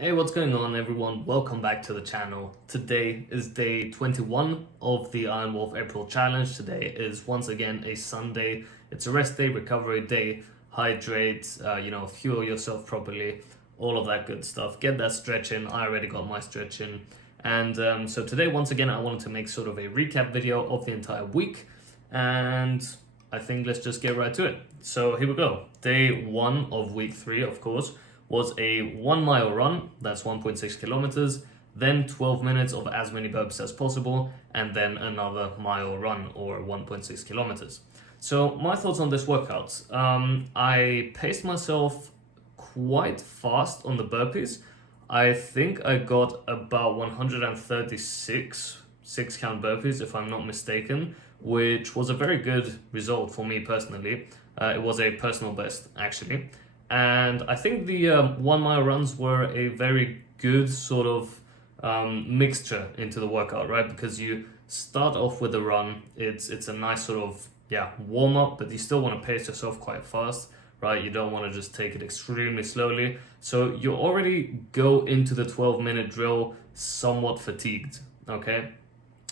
Hey, what's going on everyone? Welcome back to the channel. Today is day 21 of the Iron Wolf April Challenge. Today is once again a Sunday. It's a rest day, recovery day. Hydrate, fuel yourself properly, all of that good stuff. Get that stretch in. I already got my stretch in. And so today, once again, I wanted to make sort of a recap video of the entire week. And I think let's just get right to it. So here we go. Day 1 of week 3, of course, was a 1 mile run, that's 1.6 kilometers, then 12 minutes of as many burpees as possible, and then another mile run or 1.6 kilometers. So my thoughts on this workout. I paced myself quite fast on the burpees. I think I got about 136 6-count burpees, if I'm not mistaken, which was a very good result for me personally. It was a personal best, actually. And I think the 1 mile runs were a very good sort of mixture into the workout, right? Because you start off with a run, it's a nice sort of warm up, but you still want to pace yourself quite fast, right? You don't want to just take it extremely slowly. So you already go into the 12-minute drill somewhat fatigued, okay?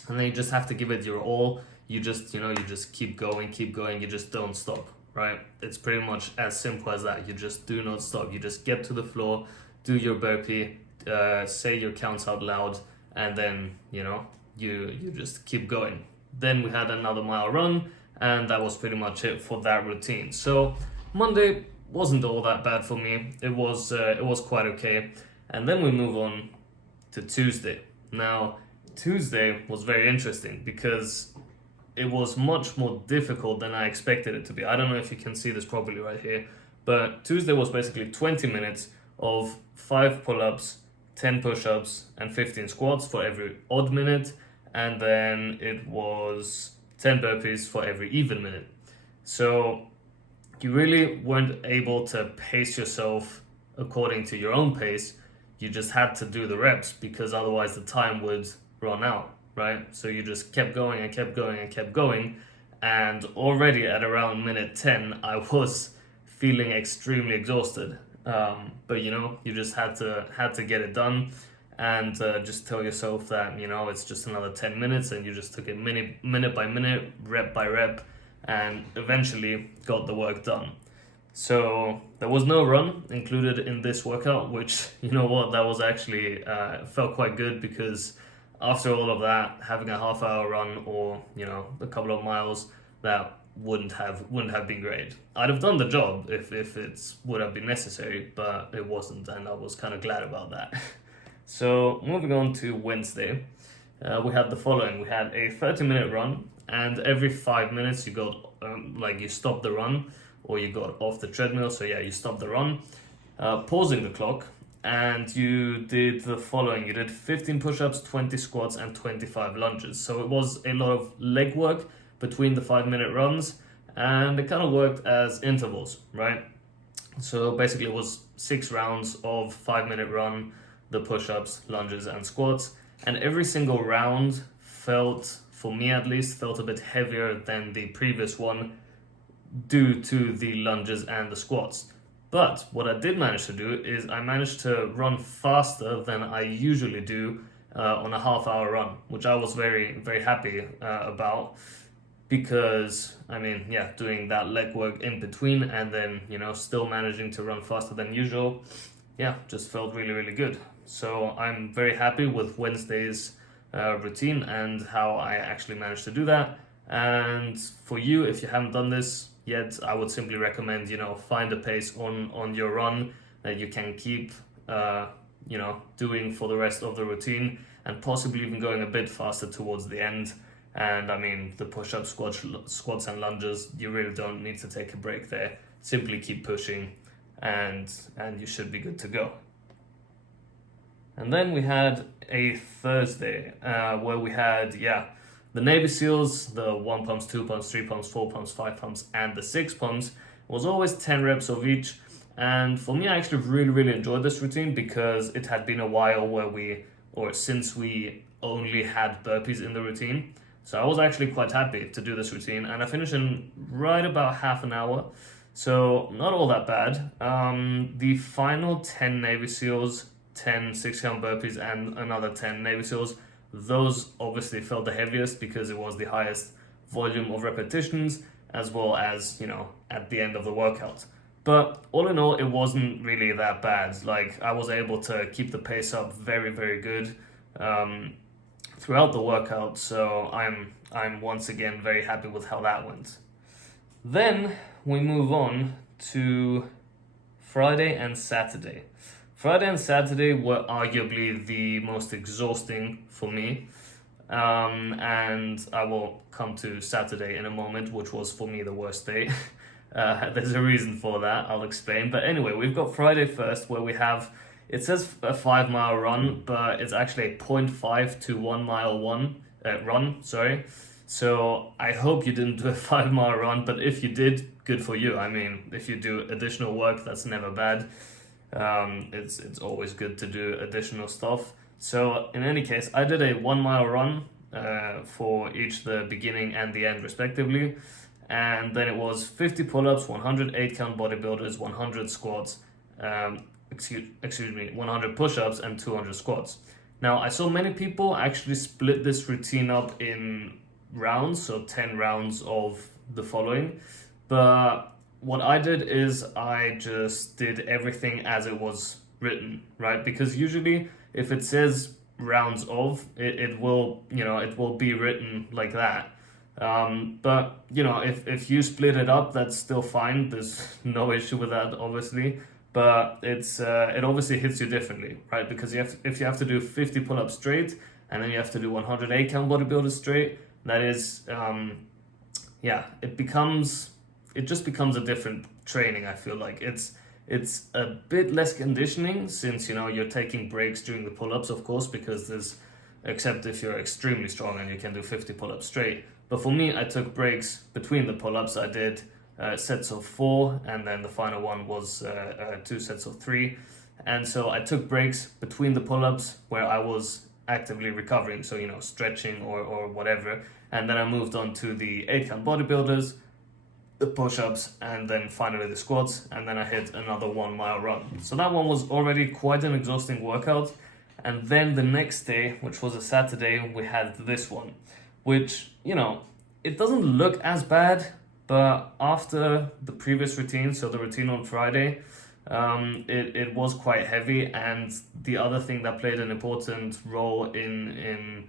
And then you just have to give it your all. You just keep going, you just don't stop. Right? It's pretty much as simple as that. You just do not stop. You just get to the floor, do your burpee, say your counts out loud, and then, you just keep going. Then we had another mile run, and that was pretty much it for that routine. So Monday wasn't all that bad for me. It was quite okay. And then we move on to Tuesday. Now, Tuesday was very interesting because it was much more difficult than I expected it to be. I don't know if you can see this properly right here, but Tuesday was basically 20 minutes of 5 pull-ups, 10 push-ups, and 15 squats for every odd minute, and then it was 10 burpees for every even minute. So you really weren't able to pace yourself according to your own pace. You just had to do the reps because otherwise the time would run out. Right? So you just kept going and kept going and kept going. And already at around minute 10, I was feeling extremely exhausted. But you just had to get it done and just tell yourself that, it's just another 10 minutes and you just took it minute by minute, rep by rep, and eventually got the work done. So there was no run included in this workout, which, that was actually, felt quite good because after all of that, having a half-hour run or a couple of miles, that wouldn't have been great. I'd have done the job if it would have been necessary, but it wasn't, and I was kind of glad about that. So moving on to Wednesday, we had the following: we had a 30-minute run, and every 5 minutes you got you stopped the run or you got off the treadmill. So you stopped the run, pausing the clock. And you did the following. You did 15 push-ups, 20 squats, and 25 lunges. So it was a lot of leg work between the 5-minute runs, and it kind of worked as intervals, right? So basically it was 6 rounds of 5-minute run, the push-ups, lunges, and squats. And every single round felt, for me at least, a bit heavier than the previous one due to the lunges and the squats. But what I did manage to do is I managed to run faster than I usually do on a half-hour run, which I was very, very happy about because, doing that leg work in between and then, still managing to run faster than usual, just felt really, really good. So I'm very happy with Wednesday's routine and how I actually managed to do that. And for you, if you haven't done this yet, I would simply recommend, find a pace on your run that you can keep, doing for the rest of the routine and possibly even going a bit faster towards the end. And the push-up, squats and lunges, you really don't need to take a break there. Simply keep pushing and you should be good to go. And then we had a Thursday where we had, the Navy SEALs, the 1 pumps, 2 pumps, 3 pumps, 4 pumps, 5 pumps, and the 6 pumps was always 10 reps of each. And for me, I actually really, really enjoyed this routine because it had been a while since we only had burpees in the routine. So I was actually quite happy to do this routine, and I finished in right about half an hour. So not all that bad. The final 10 Navy SEALs 10 6-count burpees and another 10 Navy SEALs. Those obviously felt the heaviest because it was the highest volume of repetitions, as well as, you know, at the end of the workout. But all in all, it wasn't really that bad. Like, I was able to keep the pace up very, very good throughout the workout. So I'm once again very happy with how that went. Then we move on to Friday and Saturday. Friday and Saturday were arguably the most exhausting for me. And I will come to Saturday in a moment, which was for me the worst day. There's a reason for that, I'll explain. But anyway, we've got Friday first, where we have, it says a 5-mile run, but it's actually a 0.5 to 1 mile run, sorry. So I hope you didn't do a 5-mile run, but if you did, good for you. I mean, if you do additional work, that's never bad. It's always good to do additional stuff. So in any case, I did a 1-mile run for each the beginning and the end respectively. And then it was 50 pull-ups, 100 8-count bodybuilders, 100 squats, 100 push-ups and 200 squats. Now, I saw many people actually split this routine up in rounds, so 10 rounds of the following. But what I did is I just did everything as it was written, right? Because usually if it says rounds of, it will, you know, it will be written like that. But you know, if you split it up, that's still fine. There's no issue with that, obviously. But it obviously hits you differently, right? Because if you have to do 50 pull-ups straight, and then you have to do 100 8-count bodybuilders straight, that is, it just becomes a different training. I feel like it's a bit less conditioning, since, you know, you're taking breaks during the pull-ups, of course, because except if you're extremely strong and you can do 50 pull-ups straight. But for me, I took breaks between the pull-ups. I did sets of 4, and then the final one was 2 sets of 3. And so I took breaks between the pull-ups where I was actively recovering, so, you know, stretching or whatever. And then I moved on to the 8-count bodybuilders, the push-ups, and then finally the squats, and then I hit another 1-mile run. So that one was already quite an exhausting workout. And then the next day, which was a Saturday, we had this one, which, you know, it doesn't look as bad, but after the previous routine, so the routine on Friday, it was quite heavy. And the other thing that played an important role in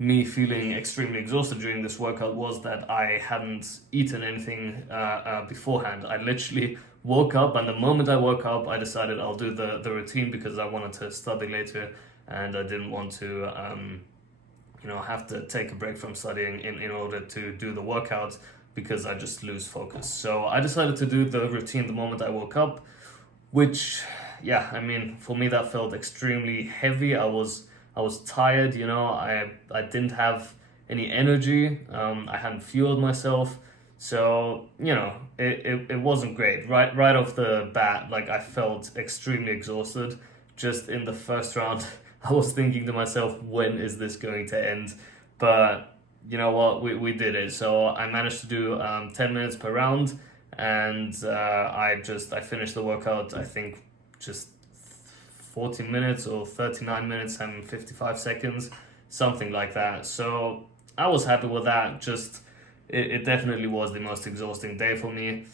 me feeling extremely exhausted during this workout was that I hadn't eaten anything beforehand. I literally woke up, and the moment I woke up, I decided I'll do the routine because I wanted to study later, and I didn't want to have to take a break from studying in order to do the workout, because I just lose focus. So I decided to do the routine the moment I woke up, which, yeah, I mean, for me that felt extremely heavy. I was tired, you know, I didn't have any energy, I hadn't fueled myself, so, you know, it wasn't great. Right off the bat, like, I felt extremely exhausted. Just in the first round, I was thinking to myself, when is this going to end? But you know what, we did it. So I managed to do 10 minutes per round, and I finished the workout, I think, just 40 minutes or 39 minutes and 55 seconds, something like that. So I was happy with that. Just it definitely was the most exhausting day for me,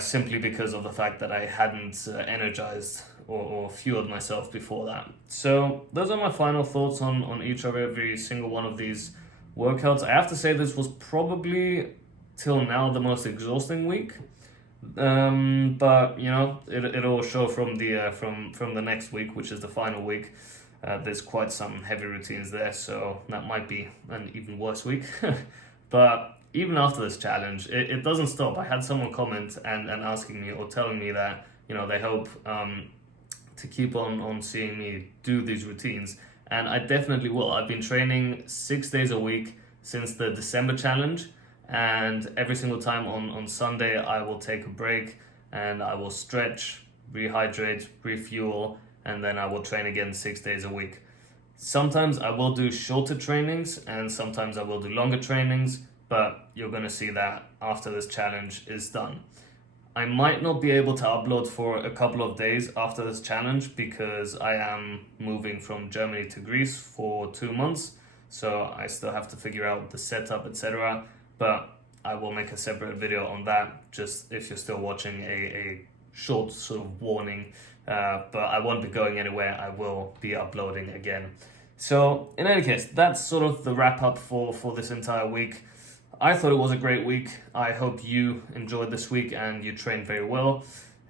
simply because of the fact that I hadn't energized or fueled myself before that. So those are my final thoughts on each of every single one of these workouts. I have to say this was probably till now the most exhausting week. But you know, it'll show from the next week, which is the final week. There's quite some heavy routines there, so that might be an even worse week. But even after this challenge, it doesn't stop. I had someone comment and asking me or telling me that, you know, they hope to keep on seeing me do these routines, and I definitely will. I've been training 6 days a week since the December challenge. And every single time on Sunday, I will take a break and I will stretch, rehydrate, refuel, and then I will train again 6 days a week. Sometimes I will do shorter trainings and sometimes I will do longer trainings, but you're going to see that after this challenge is done. I might not be able to upload for a couple of days after this challenge because I am moving from Germany to Greece for 2 months. So I still have to figure out the setup, etc. But I will make a separate video on that, just if you're still watching, a short sort of warning. But I won't be going anywhere. I will be uploading again. So in any case, that's sort of the wrap up for this entire week. I thought it was a great week. I hope you enjoyed this week and you trained very well.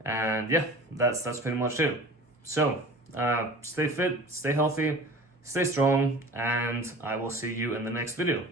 And yeah, that's pretty much it. So stay fit, stay healthy, stay strong, and I will see you in the next video.